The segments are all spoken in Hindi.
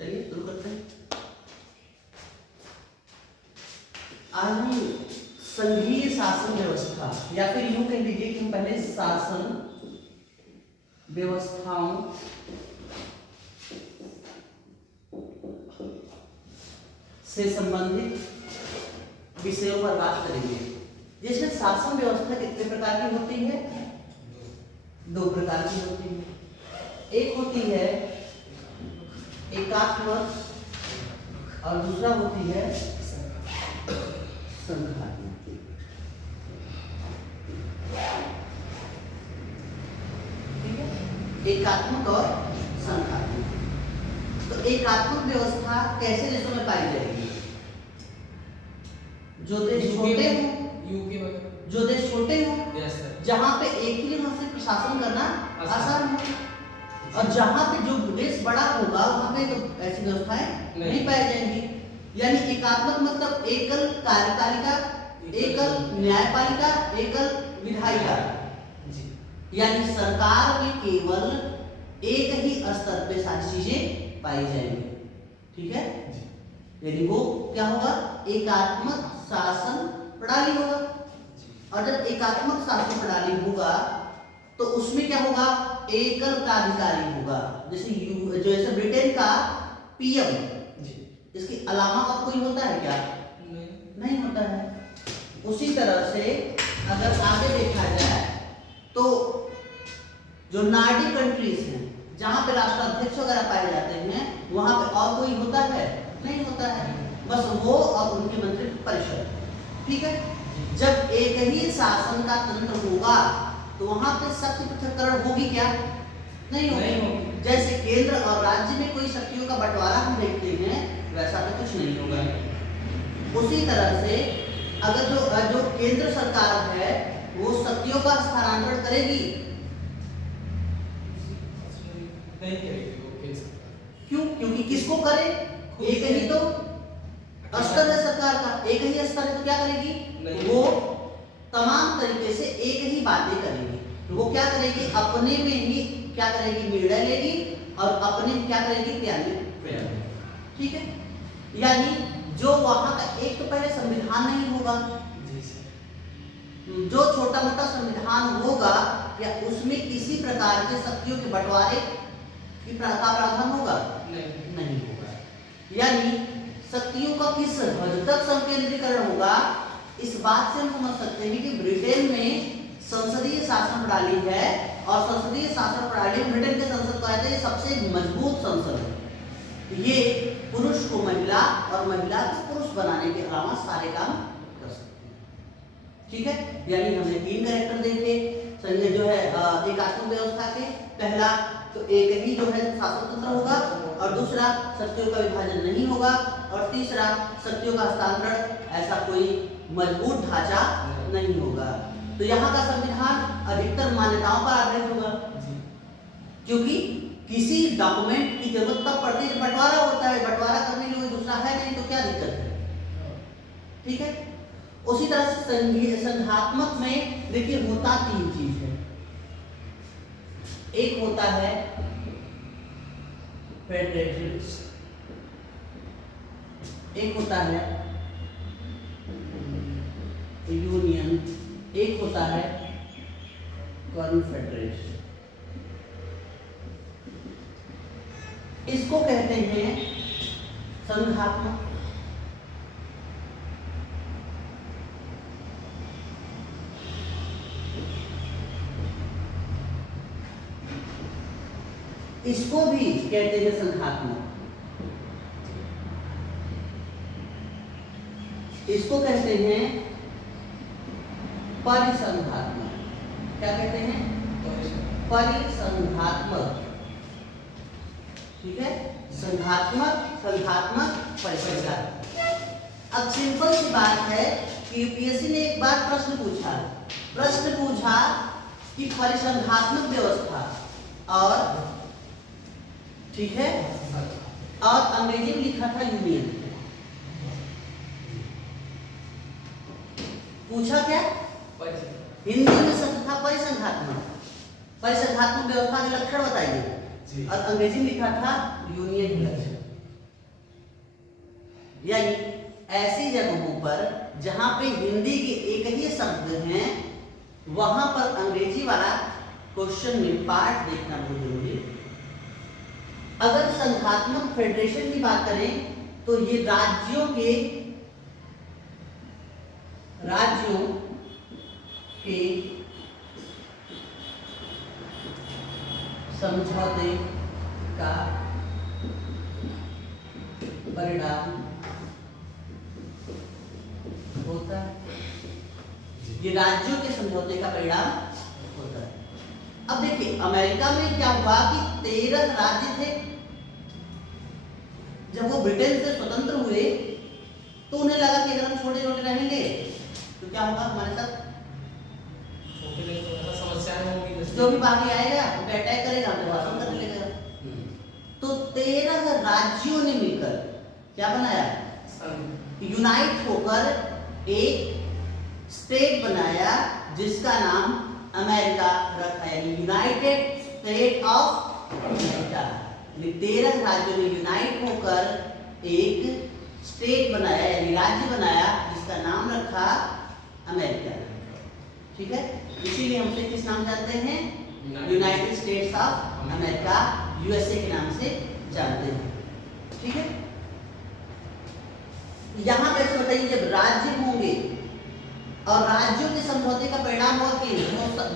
चलिए शुरू करते हैं। आज हम संघीय शासन व्यवस्था या फिर यूं कह लीजिए कि हम पहले शासन व्यवस्थाओं से संबंधित विषयों पर बात करेंगे, जिसमें शासन व्यवस्था कितने प्रकार की होती है? दो प्रकार की होती है। एक होती है एकात्मक और दूसरा होती है संघात्मक। ठीक है, एकात्मक और संघात्मक। तो एकात्मक व्यवस्था कैसे देशों में पाई जाएगी? जो देश छोटे हो, जो देश छोटे हो, जहां पे एक ही जगह से प्रशासन करना आसान हो, और जहां पे जो देश बड़ा होगा वहां पे तो ऐसी व्यवस्थाएं नहीं पाई जाएंगी। यानी एकात्मक मतलब एकल कार्यपालिका, एकल न्यायपालिका, एकल विधायिका, यानी सरकार में केवल एक ही स्तर पे सारी चीजें पाई जाएंगी। ठीक है, यानी वो क्या होगा? एकात्मक शासन प्रणाली होगा। और जब एकात्मक शासन प्रणाली होगा तो उसमें क्या होगा? एकल प्राधिकारी होगा। जैसे ब्रिटेन का पीएम, इसके अलावा और कोई होता है क्या? नहीं होता है। उसी तरह से अगर आगे देखा जाए तो जो नॉर्डिक कंट्रीज हैं, जहां पे राष्ट्राध्यक्ष वगैरह पाए जाते हैं, वहां पे और कोई होता है? नहीं होता है, बस वो और उनकी मंत्री परिषद। ठीक है, जब एक ही शासन का तंत्र होगा तो वहां पे शक्ति पृथक्करण होगी क्या? नहीं होगी। जैसे केंद्र और राज्य में कोई शक्तियों का बंटवारा हम देखते हैं, वैसा तो कुछ नहीं होगा। उसी तरह से अगर जो केंद्र सरकार है वो शक्तियों का स्थानांतरण करेगी? नहीं करेगी। क्यों? क्योंकि किसको करे? एक ही तो स्तर है सरकार का, एक ही स्तर है तो क्या करेगी? वो तमाम तरीके से एक ही बातें करेगी। तो वो क्या करेगी? अपने में ही क्या करेगी? निर्णय लेगी और अपने क्या करेगी? क्रियान्वित। ठीक है, यानी जो वहां का एक तो पहले संविधान नहीं होगा, जो छोटा मोटा संविधान होगा या उसमें किसी प्रकार के शक्तियों के बंटवारे की प्रावधान होगा? नहीं होगा। यानी शक्तियों का किस हद तक संकेंद्रीकरण होगा? इस बात से हम समझ सकते हैं कि ब्रिटेन में संसदीय शासन प्रणाली है, और संसदीय शासन प्रणाली ब्रिटेन के संसद को कहते हैं सबसे मजबूत संसद है। ये पुरुष को महिला और महिला को पुरुष बनाने के अलावा सारे काम कर सकते हैं। ठीक है, यानी हमने तीन कैरेक्टर देखे संजय जो है एकात्मक व्यवस्था के। पहला तो एक ही जो है शासन तंत्र होगा, और दूसरा शक्तियों का विभाजन नहीं होगा, और तीसरा शक्तियों का हस्तांतरण ऐसा कोई मजबूत ढांचा नहीं होगा। तो यहाँ का संविधान अधिकतर मान्यताओं पर आधारित होगा, क्योंकि किसी डॉक्यूमेंट की जरूरत तब पड़ती है, बंटवारा होता है, बंटवारा करने के लिए कोई दूसरा है नहीं तो क्या दिक्कत है? ठीक है, उसी तरह से संघात्मक में देखिए होता तीन चीज है। एक होता है फेडरेशन, एक होता है यूनियन, एक होता है कॉन्फेडरेशन। इसको कहते हैं संघात्मक, इसको भी कहते हैं संघात्मक, इसको कहते हैं परिसंघात्मक। क्या कहते हैं? परिसंघात्मक। ठीक है, संघात्मक, संघात्मक, परिसंघात्मक। अब सिंपल सी बात है कि यूपीएससी ने एक बार प्रश्न पूछा कि परिसंघात्मक व्यवस्था और, ठीक है, और अंग्रेजी में लिखा था यूनियन। पूछा क्या? हिंदी में शब्द था परिसंघात्मक। परिसंघात्मक व्यवस्था के लक्षण बताइए, और अंग्रेजी में लिखा था यूनियन के लक्षण। यानी ऐसी जगहों पर जहां पे हिंदी के एक ही शब्द हैं वहां पर अंग्रेजी वाला क्वेश्चन में पार्ट देखना बहुत जरूरी है। अगर संघात्मक फेडरेशन की बात करें तो ये राज्यों के समझौते का परिणाम होता है। ये राज्यों के समझौते का परिणाम होता है। अब देखिए अमेरिका में क्या हुआ कि 13 राज्य थे। जब वो ब्रिटेन से स्वतंत्र हुए तो उन्हें लगा कि अगर हम छोटे छोटे रहेंगे तो क्या होगा हमारे साथ, समस्याएं होंगी, जो भी बाकी आएगा वो पे अटैक करेगा, हमको शासन करने लगेगा। तो 13 राज्यों ने मिलकर क्या बनाया, यूनाइट होकर एक स्टेट बनाया जिसका नाम अमेरिका रखा, यानी यूनाइटेड स्टेट ऑफ अमेरिका। 13 राज्यों ने यूनाइट होकर एक स्टेट बनाया यानी राज्य बनाया जिसका नाम रखा अमेरिका। ठीक है, इसीलिए हमसे किस नाम जानते हैं, United states of America, USA के नाम से जानते हैं। ठीक है, यहां पे बताइए जब राज्य होंगे और राज्यों के समझौते का परिणाम हुआ कि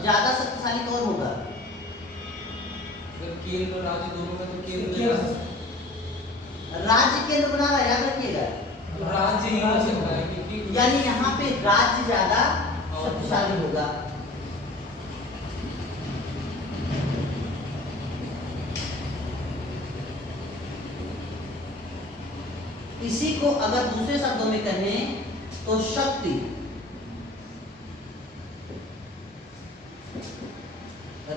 ज्यादा शक्तिशाली कौन होगा, केंद्र और राज्य दोनों का, तो केंद्र राज्य केंद्र बना रहा है, याद रखिएगा, राज्य ही हो सकता है क्योंकि यानी यहाँ पे राज्य ज्यादा शक्तिशाली होगा। इसी को अगर दूसरे शब्दों में कहें तो शक्ति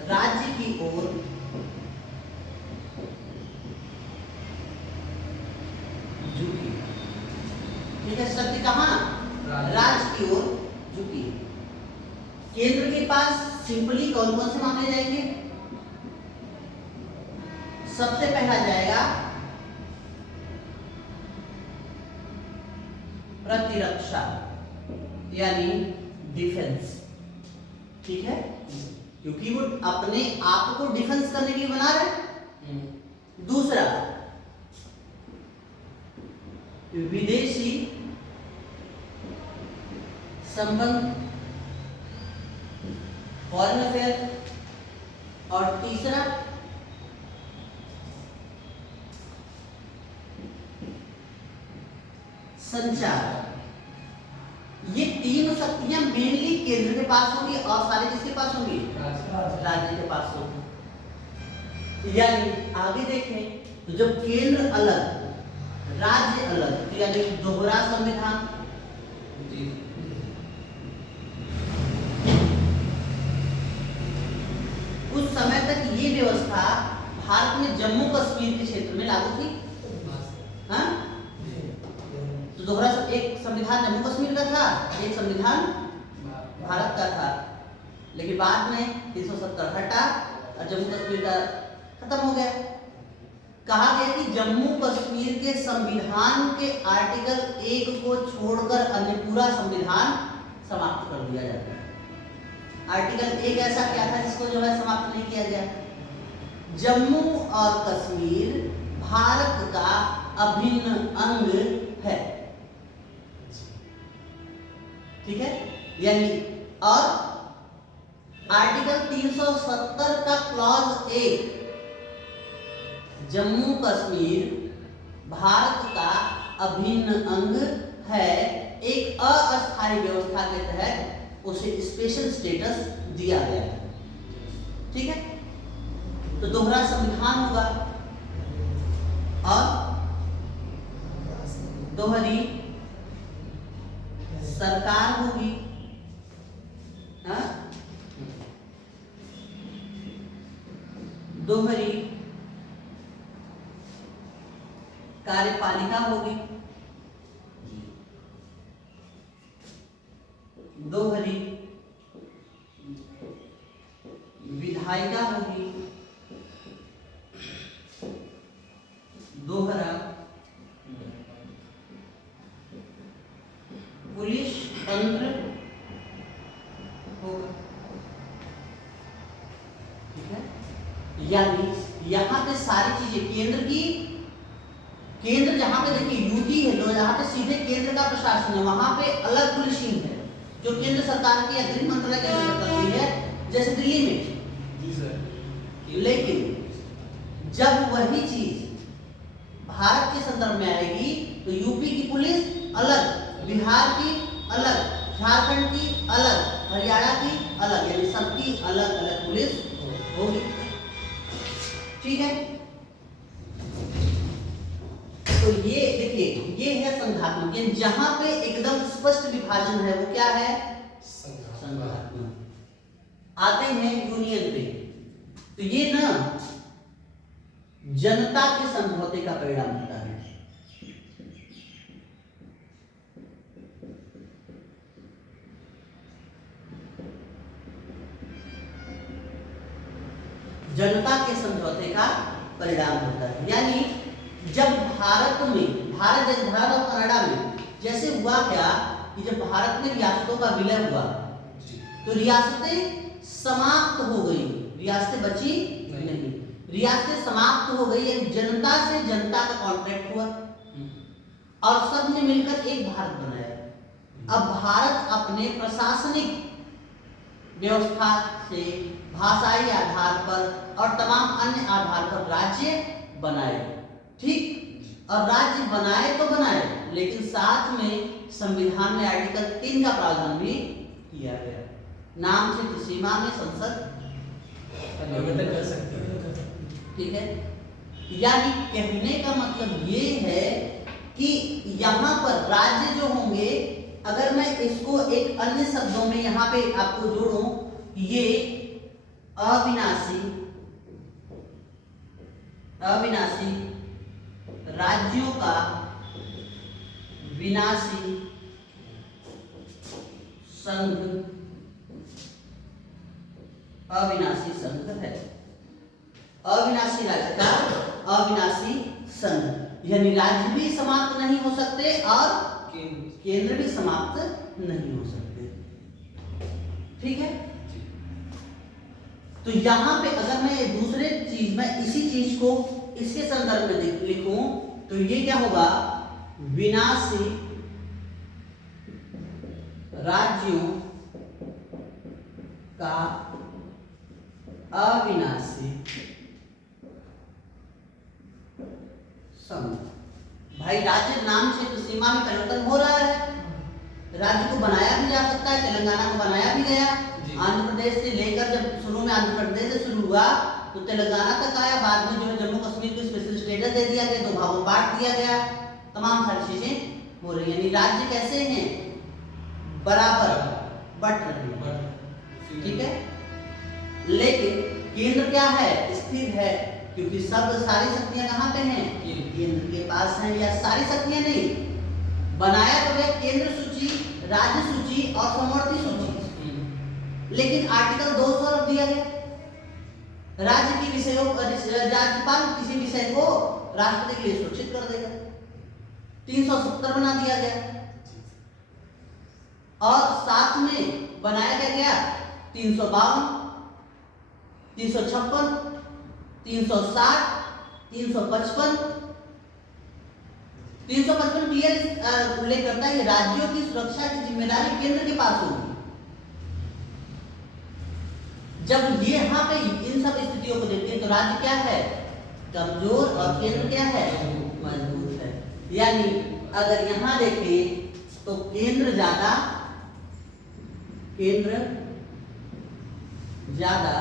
राज्य की ओर झुकी। ठीक है, शक्ति कहां, राज्य की ओर झुकी। केंद्र के पास सिंपली कौन कौन से मामले जाएंगे, सबसे पहला जाएगा प्रतिरक्षा यानी डिफेंस। ठीक है, क्योंकि वो अपने आप को डिफेंस करने के लिए बना रहे हैं। दूसरा विदेशी संबंध, फॉरेन अफेयर, और तीसरा संचार। ये तीन शक्तियां मेनली केंद्र के पास होंगी और सारे किसके पास होंगी, राज्य के पास होंगी। यानी आगे देखें तो जब केंद्र अलग राज्य अलग, तो यानी दोहरा संविधान। कुछ समय तक ये व्यवस्था भारत में जम्मू कश्मीर के क्षेत्र में लागू थी। हाँ, तो दोहरा एक संविधान जम्मू कश्मीर का था, एक संविधान भारत का था, लेकिन बाद में 370 हटा और जम्मू कश्मीर का खत्म हो गया। कहा गया कि जम्मू कश्मीर के संविधान के आर्टिकल 1 को छोड़कर अन्य पूरा संविधान समाप्त कर दिया जाता है। आर्टिकल 1 ऐसा क्या था जिसको जो है समाप्त नहीं किया गया, जम्मू और कश्मीर भारत का अभिन्न अंग है। ठीक है, यानी और आर्टिकल 370 का क्लॉज 1 जम्मू कश्मीर भारत का अभिन्न अंग है, एक अस्थायी व्यवस्था के तहत उसे स्पेशल स्टेटस दिया गया है। ठीक है, तो दोहरा संविधान होगा और दोहरी सरकार होगी। हाँ, दोहरी कार्यपालिका होगी, दोहरी विधायिका होगी, दोहरा स्वतंत्र होगा। ठीक है, यानी यहाँ पे सारी चीजें केंद्र जहां पे देखिए यूटी है, जो जहां पे सीधे केंद्र का प्रशासन है, वहां पे अलग पुलिस टीम है जो केंद्र सरकार की या गृह मंत्रालय के अंदर करती है, जैसे दिल्ली में। जी सर। लेकिन जब वही चीज भारत के संदर्भ में आएगी तो यूपी की पुलिस अलग, बिहार की अलग, झारखंड की अलग, हरियाणा की अलग, यानी सबकी अलग अलग पुलिस होगी। ठीक है, तो ये देखिए ये है संघात्मक, यानी जहां पे एकदम स्पष्ट विभाजन है वो क्या है, संघात्मक। आते हैं यूनियन पे, तो ये ना जनता के समझौते का परिणाम होता है। जनता के समझौते का परिणाम होता है, यानी जब भारत और कनाडा में जैसे हुआ क्या कि जब भारत में रियासतों का विलय हुआ तो रियासतें समाप्त हो गई, रियासतें बची नहीं, रियासतें समाप्त हो गई, यानी जनता से जनता का कॉन्ट्रैक्ट हुआ और सबने मिलकर एक भारत बनाया। अब भारत अपने प्रशासनिक व्यवस्था से, भाषाई आधार पर और तमाम अन्य आधार पर राज्य बनाए। ठीक, और राज्य बनाए तो बनाए, लेकिन साथ में संविधान में आर्टिकल 3 का प्रावधान भी किया गया, नाम क्षेत्र सीमा में संसद परिवर्तन कर सकते हैं। ठीक है, यानी कहने का मतलब ये है कि यहाँ पर राज्य जो होंगे, अगर मैं इसको एक अन्य शब्दों में यहाँ पे आपको जोड़ूं, ये अविनाशी राज्यों का विनाशी संघ, अविनाशी संघ है। अविनाशी राज्य का अविनाशी संघ, यानी राज्य भी समाप्त नहीं हो सकते और केंद्र भी समाप्त नहीं हो सकते। ठीक है, तो यहां पे अगर मैं दूसरे चीज में इसी चीज को इसके संदर्भ में लिखूं तो ये क्या होगा, विनाशी राज्यों का अविनाशी संघ। भाई राज्य नाम क्षेत्र सीमा में परिवर्तन हो रहा है, राज्य को बनाया भी जा सकता है, तेलंगाना को बनाया भी गया, आंध्र प्रदेश से लेकर जब शुरू में आंध्र प्रदेश से शुरू हुआ तो तेलंगाना तक आया, बाद में जो है जम्मू कश्मीर को स्पेशल स्टेटस दे दिया गया, 2 भागों में बांट दिया गया, तमाम सारी चीजें हो रही है। यानी राज्य कैसे हैं, बराबर बट रहे हैं। ठीक है, लेकिन केंद्र क्या है, स्थिर है, क्योंकि सब सारी शक्तियां कहां पे हैं, केंद्र के पास हैं, या सारी शक्तियां नहीं, बनाया तो है केंद्र सूची, राज्य सूची और समवर्ती सूची, लेकिन आर्टिकल 200 रख दिया गया, राज्य के विषयों राज्यपाल किसी विषय को राष्ट्रपति के लिए सुरक्षित कर देगा, 370 बना दिया गया, और साथ में बनाया क्या गया 352, 356, 360, 355, 355 क्लियर उल्लेख करता है राज्यों की सुरक्षा की जिम्मेदारी केंद्र के पास होगी। जब ये यहाँ पे इन सब स्थितियों को देखते हैं तो राज्य क्या है, कमजोर, और केंद्र क्या है, मजबूत है। यानी अगर यहाँ देखें तो केंद्र ज्यादा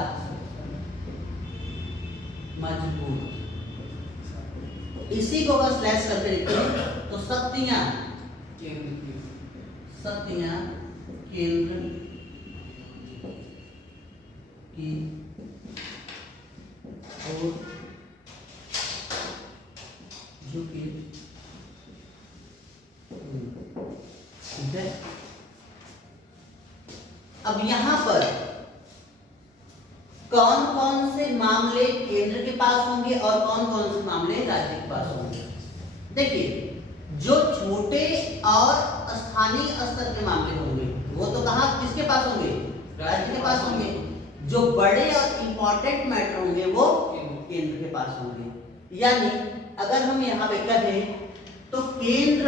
मजबूत, इसी को अगर स्लैश करके लिखें तो शक्तियां केंद्र की और झुकी। ठीक है, अब यहां पर कौन कौन से मामले केंद्र के पास होंगे और कौन कौन से मामले राज्य के पास होंगे। देखिए, जो छोटे और स्थानीय स्तर के मामले होंगे वो तो कहाँ किसके पास होंगे, राज्य के पास होंगे। जो बड़े और इंपॉर्टेंट मैटर होंगे वो केंद्र के पास होंगे। यानी अगर हम यहाँ पे कहें तो केंद्र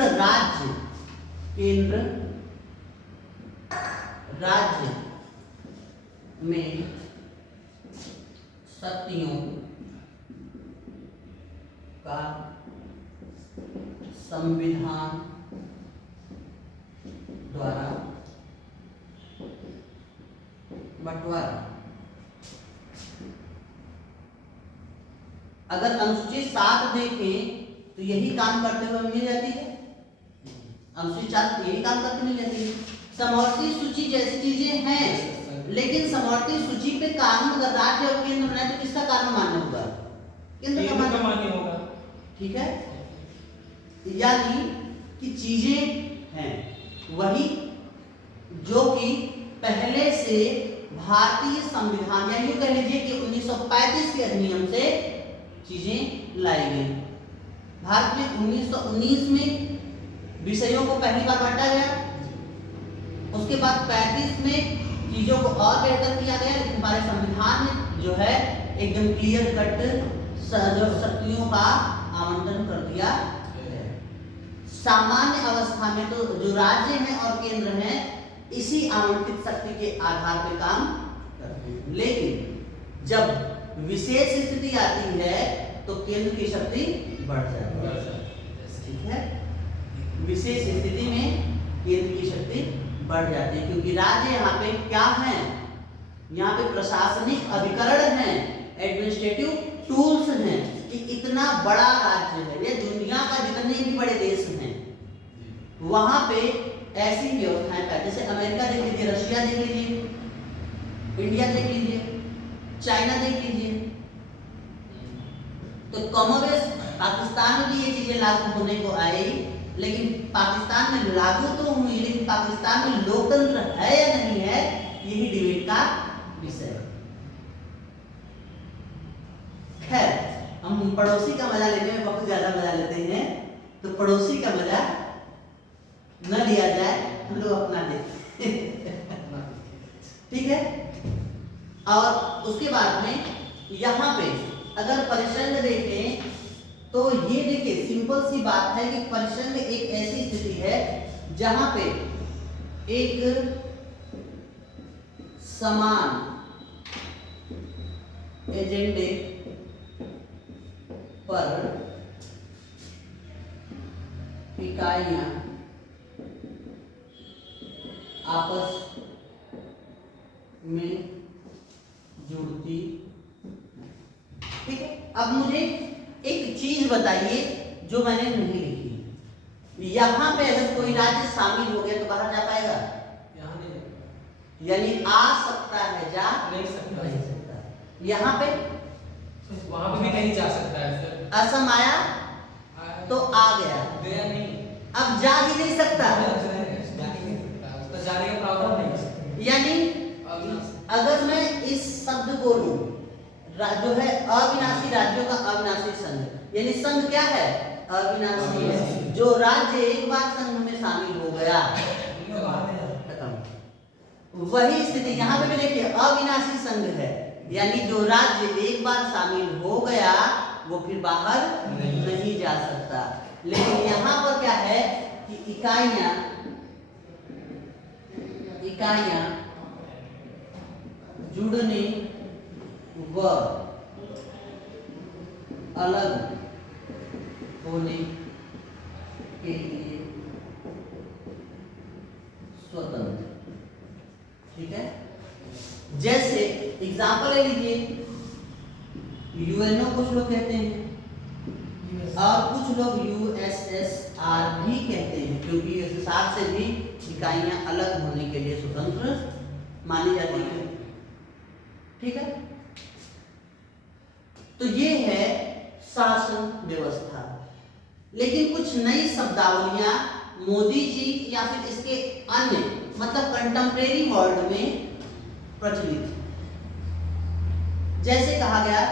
राज्य में शक्तियों का संविधान द्वारा बंटवारा। अगर अनुसूची 7 देखें तो यही काम करते हुए मिल जाती है, अनुसूची 7 यही काम करके मिल जाती है। समवर्ती सूची जैसी चीजें हैं, लेकिन समवर्ती सूची पे कानून अगर राज्य और केंद्र बनाए तो किसका कानून मान्य होगा, केंद्र का मान्य होगा। ठीक है, यानी कि चीजें हैं वही जो कि पहले से भारतीय संविधान या यूं कह लीजिए कि 1935 के अधिनियम से चीजें लाई गई। भारत में 1919 में विषयों को पहली बार बांटा गया, उसके बाद 35 में चीजों को और बेहतर किया गया, लेकिन हमारे संविधान में जो है एकदम क्लियर कट शक्तियों का आवंटन कर दिया है। सामान्य अवस्था में तो जो राज्य हैं और केंद्र हैं इसी आवंटित शक्ति के आधार पर काम करते हैं, लेकिन जब विशेष स्थिति आती है तो केंद्र की शक्ति बढ़ जाती है। ठीक है, विशेष स्थिति में केंद्र की शक्ति बढ़ जाती है, क्योंकि राज्य यहाँ पे क्या है, यहाँ पे प्रशासनिक अभिकरण हैं, एडमिनिस्ट्रेटिव टूल्स हैं कि इतना बड़ा राज्य है, ये दुनिया का जितने भी बड़े देश हैं वहां पे ऐसी व्यवस्थाएं हैं। जैसे अमेरिका देख लीजिए, रशिया देख लीजिए, इंडिया देख लीजिए, चाइना देख लीजिए, तो कमोबेश पाकिस्तान में भी ये चीजें लागू होने को आई, लेकिन पाकिस्तान में लागू तो हुई, लेकिन पाकिस्तान में लोकतंत्र है या नहीं है यही डिबेट का विषय है। खैर, हम पड़ोसी का मजा लेने में बहुत ज्यादा मजा लेते हैं, तो पड़ोसी का मजा न लिया जाए, हम लोग अपना देखें। ठीक है, और उसके बाद में यहाँ पे अगर परिसंघ देखें तो ये देखिए सिंपल सी बात है कि परिसंघ एक ऐसी स्थिति है जहां पे एक समान एजेंडे पर इकाइयां आपस में जुड़ती। ठीक है, अब मुझे एक चीज बताइए जो मैंने नहीं लिखी। यहाँ पे अगर कोई राज्य शामिल हो गया तो बाहर जा पाएगा? यहाँ नहीं, यानी आ सकता है, जा नहीं सकता। यहाँ पे वहां पे भी नहीं जा सकता है सर। असम आया तो आ गया नहीं, अब जा ही नहीं सकता, तो जाने का प्रावधान नहीं। यानी अगर मैं इस शब्द को लूं, जो है अविनाशी राज्यों का अविनाशी संघ, यानी संघ क्या है, अविनाशी है। जो राज्य एक बार संघ में शामिल हो गया खत्म। वही स्थिति यहाँ पे भी देखिए, अविनाशी संघ है, यानी जो राज्य एक बार शामिल हो गया वो फिर बाहर नहीं जा सकता। लेकिन यहाँ पर क्या है कि इकाइयां जुड़ने व अलग होने के लिए स्वतंत्र। ठीक है, जैसे एग्जाम्पल ले लीजिए, यूएनओ कुछ लोग कहते हैं और कुछ लोग यूएसएसआर भी कहते हैं, क्योंकि इस हिसाब से भी इकाइयां अलग होने के लिए स्वतंत्र मानी जाती है। ठीक है, तो ये है शासन व्यवस्था। लेकिन कुछ नई शब्दावलियां मोदी जी या फिर इसके अन्य मतलब कंटेम्परेरी वर्ल्ड में प्रचलित, जैसे कहा गया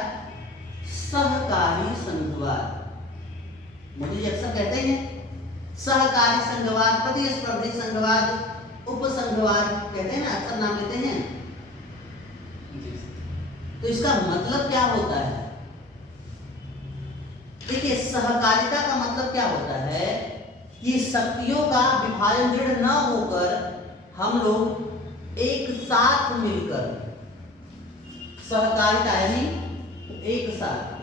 सहकारी संघवाद। मोदी जी अक्सर कहते हैं सहकारी संघवाद, प्रतिस्पर्धी संघवाद, उपसंघवाद कहते हैं ना, अक्सर नाम लेते हैं। तो इसका मतलब क्या होता है? देखिए, सहकारिता का मतलब क्या होता है कि शक्तियों का विभाजन दृढ़ न होकर हम लोग एक साथ मिलकर, सहकारिता यानी एक साथ,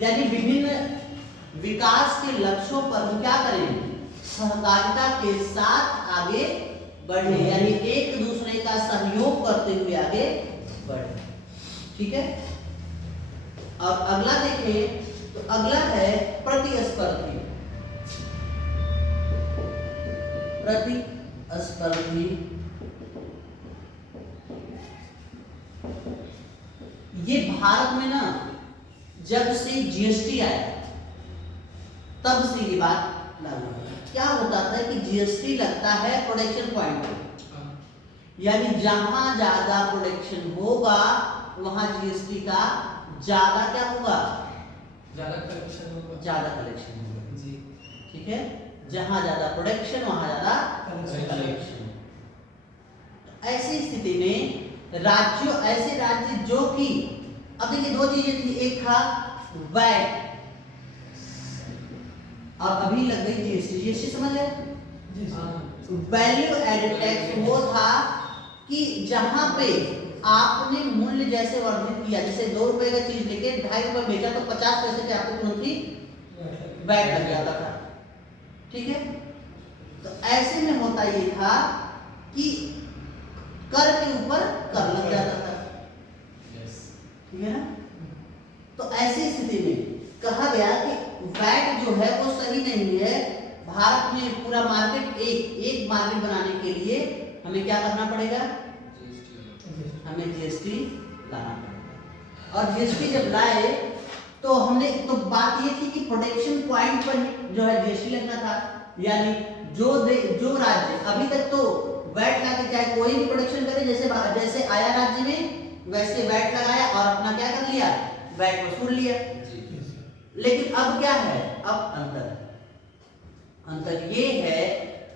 यानी विभिन्न विकास के लक्ष्यों पर हम क्या करेंगे? सहकारिता के साथ आगे बढ़े, यानी एक दूसरे का सहयोग करते हुए आगे बढ़े। ठीक है। और अगला देखें तो अगला है प्रतिस्पर्धी। प्रतिस्पर्धी ये भारत में ना जब से जीएसटी आया तब से ये बात लागू है। क्या होता था कि जीएसटी लगता है प्रोडक्शन पॉइंट पे, यानी जहां ज्यादा प्रोडक्शन होगा वहां जीएसटी का ज्यादा क्या होगा? ज्यादा कलेक्शन होगा। ज्यादा कलेक्शन होगा जी। ठीक है। जहां ज्यादा प्रोडक्शन वहां ज्यादा कलेक्शन। ऐसी स्थिति में राज्यों, ऐसे राज्य जो कि, अब देखिए दो चीजें थी, एक था वैट और अभी लग गई जीएसटी। जीएसटी समझ गए? वैल्यू एडेड टैक्स वो था कि जहां पे आपने मूल्य जैसे वर्धित किया, जैसे 2 रुपए का चीज लेके 2.5 रुपए बेचा तो 50 पैसे के आपको तुरंत ही वैट लग जाता था। ठीक है। तो ऐसे में होता ये था कि कर के ऊपर कर लग जाता था। ठीक है ना। तो ऐसी स्थिति में कहा गया कि वैट जो है वो सही नहीं है। भारत में पूरा मार्केट एक मार्केट बनाने के लिए हमें क्या करना पड़ेगा? हमें जीएसटी लाना पड़ेगा। और जीएसटी जब लाए तो हमने, तो बात ये थी कि प्रोडक्शन पॉइंट पर जो है जीएसटी लगना था, यानी जो राज्य अभी तक तो वैट लाके चाहे कोई भी प्रोडक्शन करे, जैसे आया राज्य में वैसे वैट लगाया और अपना क्या कर लिया? वैट वसूल लिया। लेकिन अब क्या है? अब अंतर ये है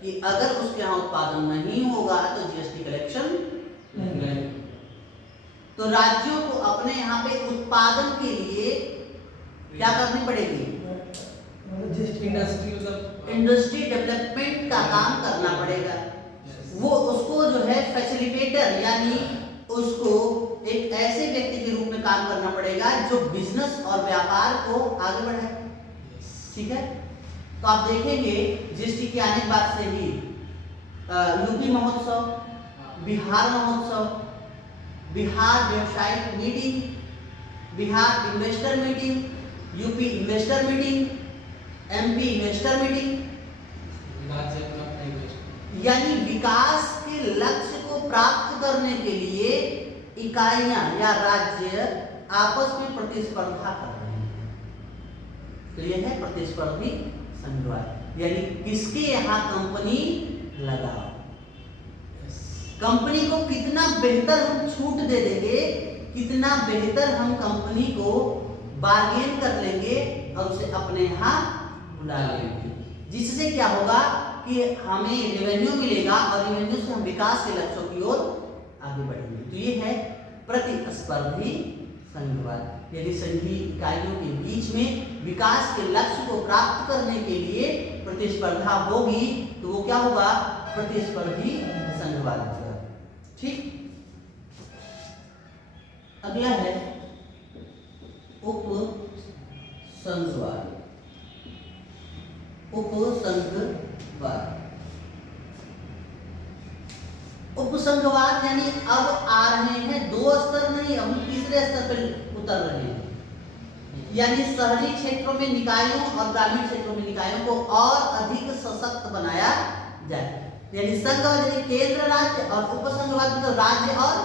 कि अगर उसके यहाँ उत्पादन नहीं होगा तो जीएसटी कलेक्शन नहीं। तो राज्यों को अपने यहाँ पे उत्पादन के लिए क्या करनी पड़ेगी? इंडस्ट्री डेवलपमेंट का काम करना पड़ेगा। वो उसको जो है फैसिलिटेटर, यानी उसको एक ऐसे व्यक्ति के रूप में काम करना पड़ेगा जो बिजनेस और व्यापार को आगे बढ़ाए। ठीक है। तो आप देखेंगे जीएसटी के आने के बाद से ही यूपी महोत्सव, बिहार महोत्सव, बिहार व्यवसायिक meeting, Bihar investor meeting, UP investor meeting, MP investor meeting, यानी विकास के लक्ष्य को प्राप्त करने के लिए इकाइयां या राज्य आपस में प्रतिस्पर्धा कर रहे हैं। तो यह है प्रतिस्पर्धी संघवाद, यानी किसके यहाँ कंपनी लगाओ, कंपनी को कितना बेहतर हम छूट दे देंगे, कितना बेहतर हम कंपनी को बार्गेन कर लेंगे और उसे अपने यहाँ बुला लेंगे, जिससे क्या होगा कि हमें रेवेन्यू मिलेगा और रेवेन्यू से हम विकास के लक्ष्यों की ओर आगे बढ़ेंगे। तो ये है प्रतिस्पर्धी संघवाद, यदि संघीय इकाइयों के बीच में विकास के लक्ष्य को प्राप्त करने के लिए प्रतिस्पर्धा होगी तो वो क्या होगा? प्रतिस्पर्धी संघवाद होगा। ठीक। अगला है उपसंघवाद। उपसंघवाद उपसंघवाद यानी अब आ रहे हैं 2 स्तर नहीं, अब तीसरे स्तर पर उतर रहे हैं, यानी शहरी क्षेत्रों में निकायों और ग्रामीण क्षेत्रों में निकायों को और अधिक सशक्त बनाया जाए। यानी संघवाद यानी केंद्र राज्य और उपसंघवाद मतलब राज्य और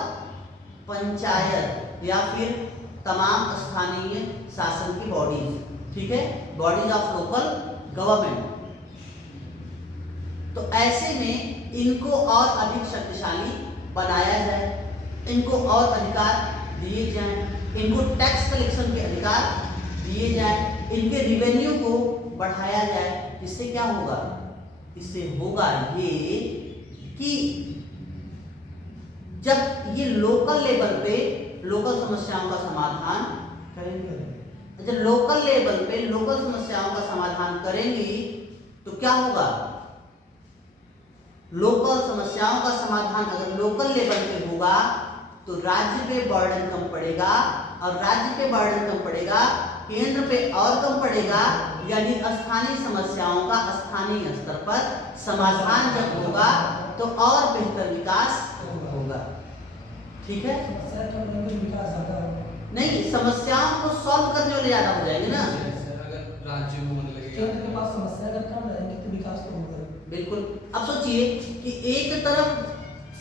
पंचायत या फिर तमाम स्थानीय शासन की बॉडीज। ठीक है, बॉडीज ऑफ लोकल गवर्नमेंट। तो ऐसे में इनको और अधिक शक्तिशाली बनाया जाए, इनको और अधिकार दिए जाएं, इनको टैक्स कलेक्शन के अधिकार दिए जाएं, इनके रिवेन्यू को बढ़ाया जाए। इससे क्या होगा? इससे होगा ये कि जब ये लोकल लेवल पे लोकल समस्याओं का समाधान करेंगे, जब लोकल लेवल पे लोकल समस्याओं का समाधान करेंगी तो क्या होगा? लोकल समस्याओं का समाधान अगर लोकल लेवल पे होगा तो राज्य पे बर्डन कम पड़ेगा, और राज्य पे बर्डन कम पड़ेगा, केंद्र पे और कम पड़ेगा, यानी स्थानीय समस्याओं का स्थानीय स्तर पर समाधान जब होगा तो और बेहतर विकास होगा। ठीक है? नहीं, समस्याओं को सॉल्व करने वाले ज्यादा हो जाएंगे ना। अगर राज्य में होने लगेगा, केंद्र के पास समस्या अगर कम रहेंगे तो विकास तो होगा। बिल्कुल। अब सोचिए कि एक तरफ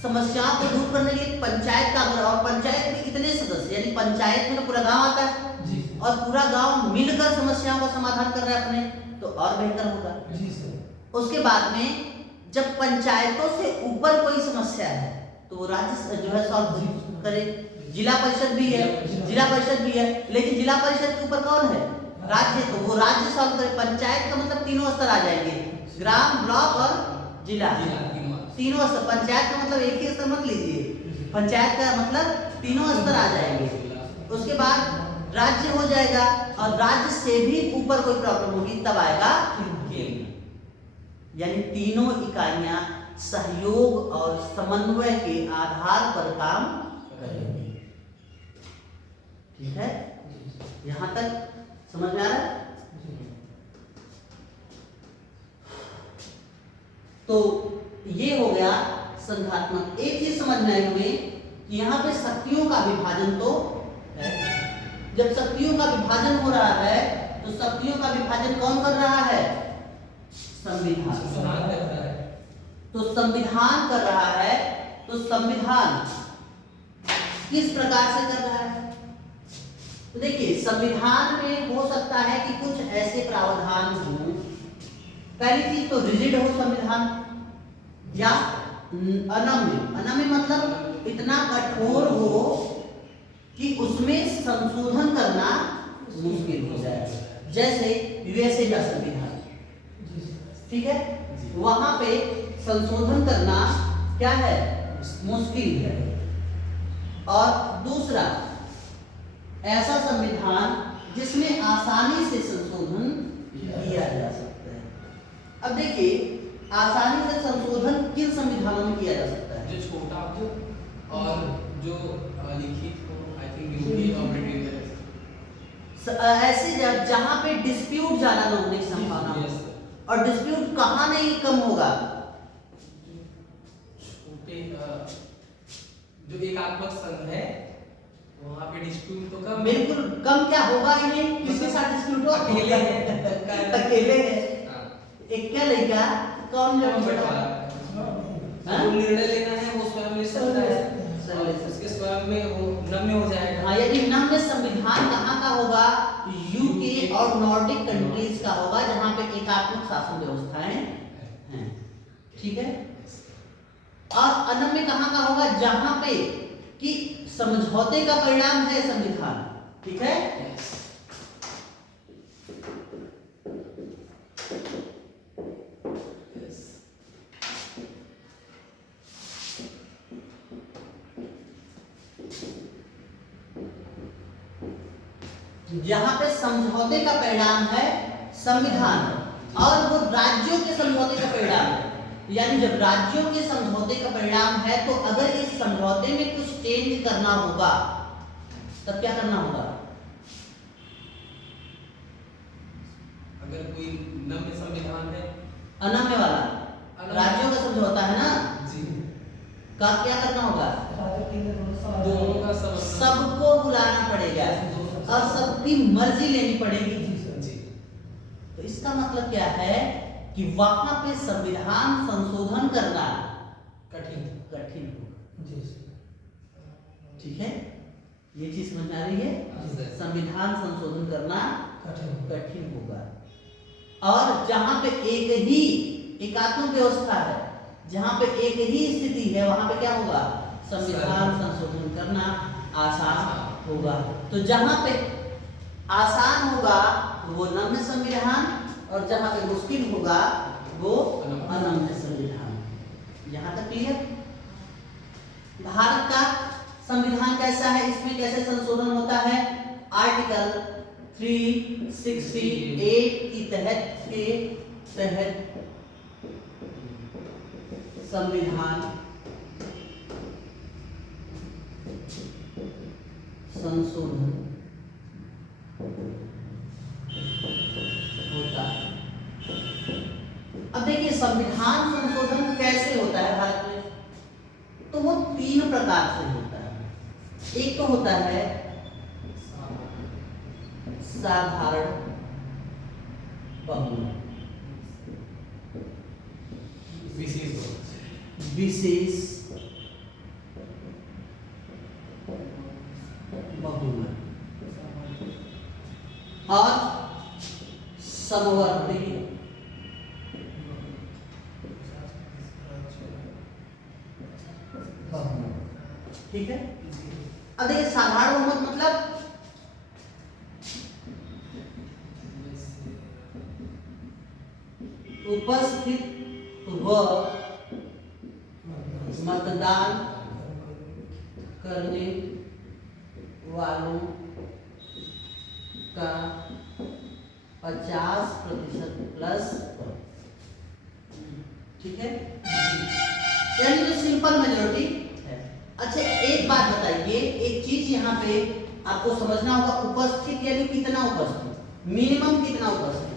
समस्याओं को दूर करने के लिए पंचायत का, और पंचायत में कितने सदस्य, यानी पंचायत में तो पूरा गांव आता है जी और पूरा गांव मिलकर समस्याओं का समाधान कर रहा है अपने, तो और बेहतर होगा। जी सर। उसके बाद में जब पंचायतों से ऊपर कोई समस्या है तो वो राज्य जो है सॉल्व करे। जिला परिषद भी है, जिला परिषद भी है, लेकिन जिला परिषद के ऊपर कौन है? राज्य, तो वो राज्य सॉल्व करे। पंचायत का मतलब तीनों स्तर आ जाएंगे, ग्राम, ब्लॉक और जिला, तीनों स्तर। पंचायत का मतलब एक ही स्तर मत लीजिए, पंचायत का मतलब तीनों स्तर आ जाएंगे। उसके बाद राज्य हो जाएगा, और राज्य से भी ऊपर कोई प्रॉब्लम होगी तब आएगा केंद्र। यानी तीनों इकाइयां सहयोग और समन्वय के आधार पर काम करेंगी। ठीक है? यहां तक समझ में आ रहा है? तो ये हो गया संघात्मक। एक चीज समझ में आई हमें कि यहाँ पे शक्तियों का विभाजन तो है। जब शक्तियों का विभाजन हो रहा है तो शक्तियों का विभाजन कौन कर रहा है? संविधान। तो संविधान कर रहा है, तो संविधान किस प्रकार से कर रहा है? तो देखिए, संविधान में हो सकता है कि कुछ ऐसे प्रावधान हो, पहली चीज तो रिजिड हो संविधान, या अनम्य। अनम्य मतलब इतना कठोर हो कि उसमें संशोधन करना मुश्किल हो जाए, जैसे यूएसए का संविधान। ठीक है? वहां पे संशोधन करना क्या है? मुश्किल है। और दूसरा, ऐसा संविधान जिसमें आसानी से संशोधन किया जा सकता है। अब देखिए, आसानी से संशोधन किन संविधानों में किया जा सकता है? जो छोटा हो और जो लिखित हो, आई थिंक यूके और ब्रिटेन में ऐसे जहां पे डिस्प्यूट ज्यादा न होने की संभावना हो। और डिस्प्यूट कहाँ नहीं कम होगा? छोटे जो एकात्मक संघ है वहाँ पे डिस्प्यूट तो कम, बिल्कुल कम। क्या होगा ही नहीं, किसके साथ डिस्प्यूट हो? अकेले हैं। अकेले है। एक क्या लेगा, कौन जो जो निर्णय लेना है वो स्वयं ले सकता है, और उसके स्वयं में वो नम्य हो जाएगा। हाँ, यदि नम्य संविधान कहाँ का होगा? यूके और नॉर्डिक कंट्रीज का होगा, जहाँ पे एकात्मक शासन व्यवस्थाएं हैं। ठीक है? और अनम्य कहाँ का होगा? जहाँ पे कि समझौते का परिणाम है संविधान। ठीक है? जहां पे समझौते का परिणाम है संविधान, और वो राज्यों के समझौते का परिणाम है। यानी जब राज्यों के समझौते का परिणाम है तो अगर इस समझौते में कुछ चेंज करना होगा तब क्या करना होगा? अगर कोई नम्य संविधान है, अनम्य वाला राज्यों का समझौता है ना जी, का क्या करना होगा? दोनों का सबको बुलाना पड़ेगा और सबकी मर्जी लेनी पड़ेगी। जी। तो इसका मतलब क्या है कि वहां पे संविधान संशोधन करना कठिन होगा। ठीक है? ये चीज समझ आ रही है? संविधान संशोधन करना कठिन होगा। और जहां पे एक ही एकात्मक व्यवस्था है, जहां पे एक ही स्थिति है, वहां पे क्या होगा? संविधान संशोधन करना आसान होगा। तो जहां पे आसान होगा वो नम्य संविधान, और जहां पे मुश्किल होगा वो अनम्य संविधान। यहाँ तक क्लियर? भारत का संविधान कैसा है, इसमें कैसे संशोधन होता है? आर्टिकल 368 के तहत संविधान संशोधन होता है। अब देखिए संविधान संशोधन कैसे होता है भारत में, तो वो 3 प्रकार से होता है। एक तो होता है साधारण बहुमत, विशेष बहुमत और समवर्ती बहुमत। ठीक है। अब देखिए साधारण बहुमत मतलब उपस्थित व मतदान करने वालों का 50% प्लस। ठीक है, यानी जो सिंपल मेजोरिटी है। अच्छा एक बात बताइए, एक चीज यहाँ पे आपको समझना होगा, उपस्थित यानी कितना उपस्थित, मिनिमम कितना उपस्थित।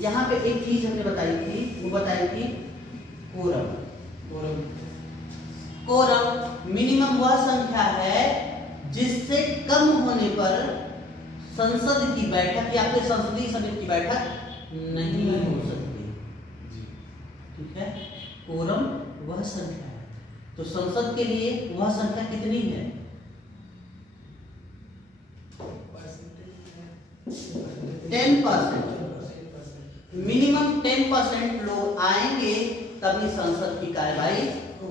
यहाँ पे एक चीज हमने बताई थी, वो बताई थी कोरम। कोरम मिनिमम वह संख्या है जिससे कम होने पर संसद की बैठक या फिर संसदीय समिति की बैठक नहीं हो सकती। ठीक है, कोरम वह संख्या है। तो संसद के लिए वह संख्या कितनी है? 10%। मिनिमम 10% लोग आएंगे तभी संसद की कार्यवाही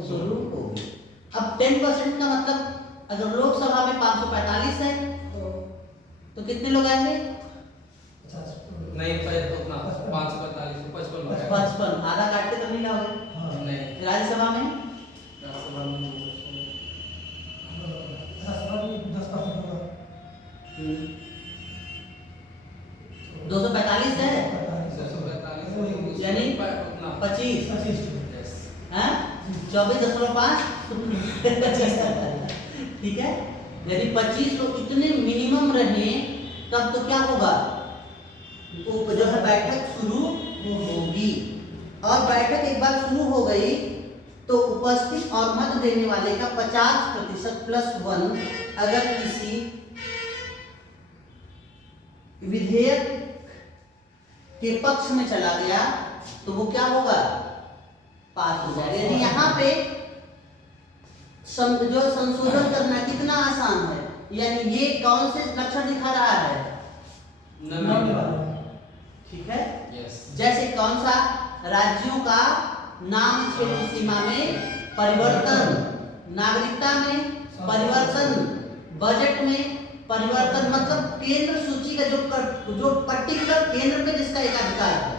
शुरू होगी। अब 10% का मतलब अगर लोकसभा में 545 है तो कितने लोग आएंगे? नहीं उतना 545 55 55। आधा काट के तो नहीं लाओगे। नहीं राज्यसभा में राज्यसभा में 245 है, 245 यानी उतना 25 यस है, 24.5 ठीक है। यदि 25 लोग इतने मिनिमम रहे तब तो क्या होगा, वो जो है बैठक शुरू होगी। और बैठक एक बार शुरू हो गई तो उपस्थित और मत देने वाले का 50% प्लस 1 अगर किसी विधेयक के पक्ष में चला गया तो वो क्या होगा, पास हो जाएगा। यानी यहाँ पे जो संशोधन करना कितना आसान है, यानी ये कौन से लक्षण दिखा रहा है, ठीक है। यस जैसे कौन सा, राज्यों का नाम क्षेत्र सीमा में परिवर्तन, नागरिकता में परिवर्तन, बजट में परिवर्तन, मतलब केंद्र सूची का जो पर्टिकुलर केंद्र पे जिसका एकाधिकार है,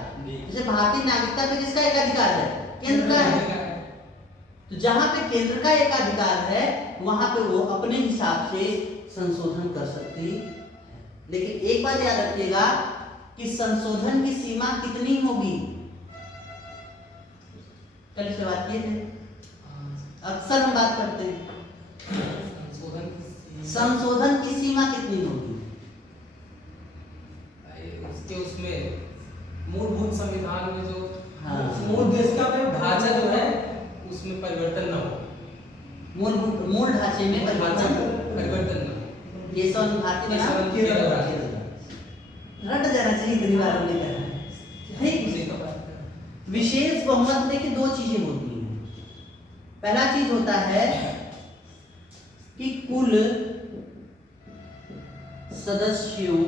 जैसे भारतीय नागरिकता पे जिसका एकाधिकार है, केंद्र का है। तो जहां पे केंद्र का एकाधिकार है वहां पे वो अपने हिसाब से संशोधन कर सकती है। लेकिन एक बात याद रखिएगा कि संशोधन की सीमा कितनी होगी, कल से बात किए थे, अक्सर हम बात करते हैं संशोधन की सीमा कितनी होगी। उसके उसमें मूलभूत संविधान में जो हाँ। मूल देश का ढांचा जो है उसमें परिवर्तन न हो, मूल ढांचे में परिवर्तन परिवर्तन न हो। ये सब भारतीय ये सब में केरल रट जाना चाहिए, इतनी बार हमने कहा। ठीक, उसी का बात है। विशेष बहुमत देखिए 2 चीजें होती हैं। पहला चीज होता है कि कुल सदस्यों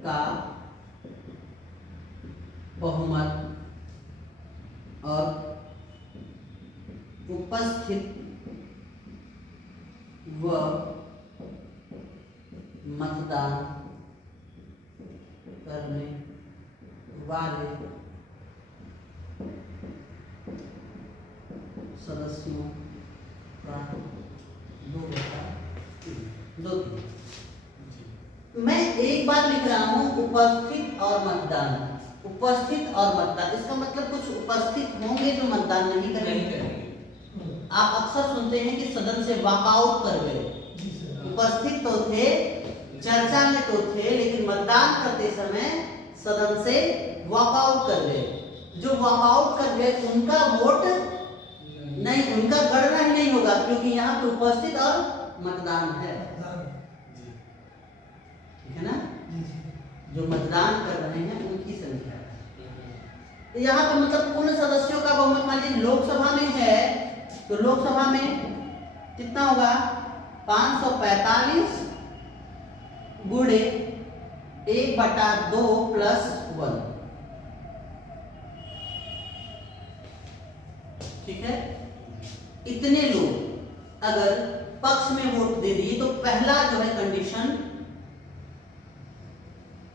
का बहुमत और उपस्थित वाले सदस्यों का 2/3। मैं एक बार लिख रहा हूं उपस्थित और मतदान। उपस्थित और मतदान, इसका मतलब कुछ उपस्थित होंगे जो मतदान नहीं करेंगे। आप अक्सर सुनते हैं कि सदन से वॉकआउट कर गए। जी सर। उपस्थित तो थे, चर्चा में तो थे, लेकिन मतदान करते समय सदन से वॉकआउट कर गए। जो वॉकआउट कर गए उनका वोट नहीं, उनका गणना ही नहीं होगा, क्योंकि यहाँ पे उपस्थित और मतदान है। ठीक है ना? जो मतदान कर रहे हैं उनकी संख्या है। तो यहाँ पे मतलब कुल सदस्यों का बहुमत, मान लीजिए लोकसभा में है तो लोकसभा में कितना होगा? 545 गुणे 1/2 + 1। ठीक है? इतने लोग अगर पक्ष में वोट दे दिए तो पहला जो है कंडीशन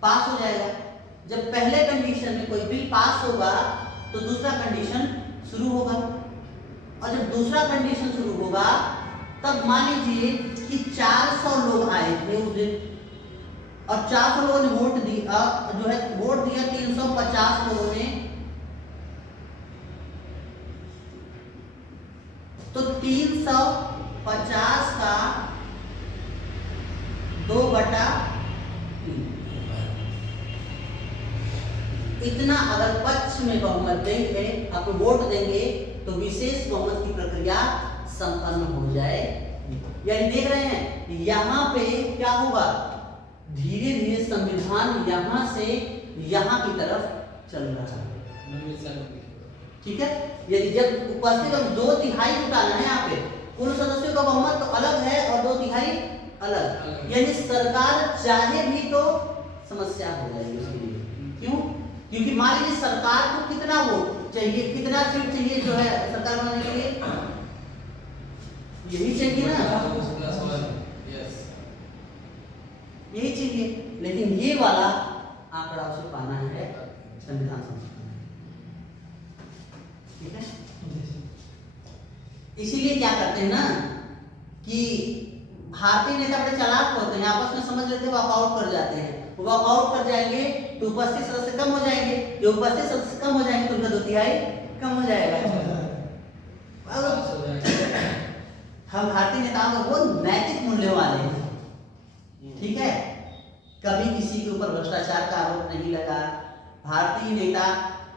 पास हो जाएगा। जब पहले कंडीशन में कोई बिल पास होगा तो दूसरा कंडीशन शुरू होगा, और जब दूसरा कंडीशन शुरू होगा तब मान लीजिए कि 400 लोग आए थे उस दिन, और 400 लोगों ने वोट दिया, जो है वोट दिया 350 लोगों ने, तो 350 का 2/3 इतना अगर पक्ष में बहुमत देंगे, आप वोट देंगे तो विशेष बहुमत की प्रक्रिया संपन्न हो जाए। यानी देख रहे हैं यहाँ पे क्या होगा, धीरे धीरे संविधान यहाँ से यहाँ की तरफ चल रहा है। ठीक है? यदि जब उपस्थित हम 2/3 जुटाना है, यहाँ पे कुल सदस्यों का बहुमत तो अलग है और 2/3 अलग, यानी सरकार चाहे भी तो समस्या हो जाएगी उसके लिए। क्यों? क्योंकि मान लीजिए सरकार को कितना वोट चाहिए, कितना सीट चाहिए जो है सरकार बनाने के लिए, यही चाहिए ना, यही चाहिए। लेकिन ये वाला आंकड़ा उसे पाना है संविधान संशोधन। ठीक है? इसीलिए क्या करते हैं ना कि भारतीय नेता बड़े चालाक होते हैं, आपस में समझ लेते हैं, वॉकआउट कर जाते हैं। वॉकआउट कर जाएंगे तो उपस्थित सदस्य कम हो जाएंगे, जो उपस्थित सदस्य कम हो जाएंगे तो उनका 2/3 कम हो जाएगा। हम भारतीय नेताओं का बहुत नैतिक मूल्य वाले हैं। ठीक है? कभी किसी के ऊपर भ्रष्टाचार का आरोप नहीं लगा। भारतीय नेता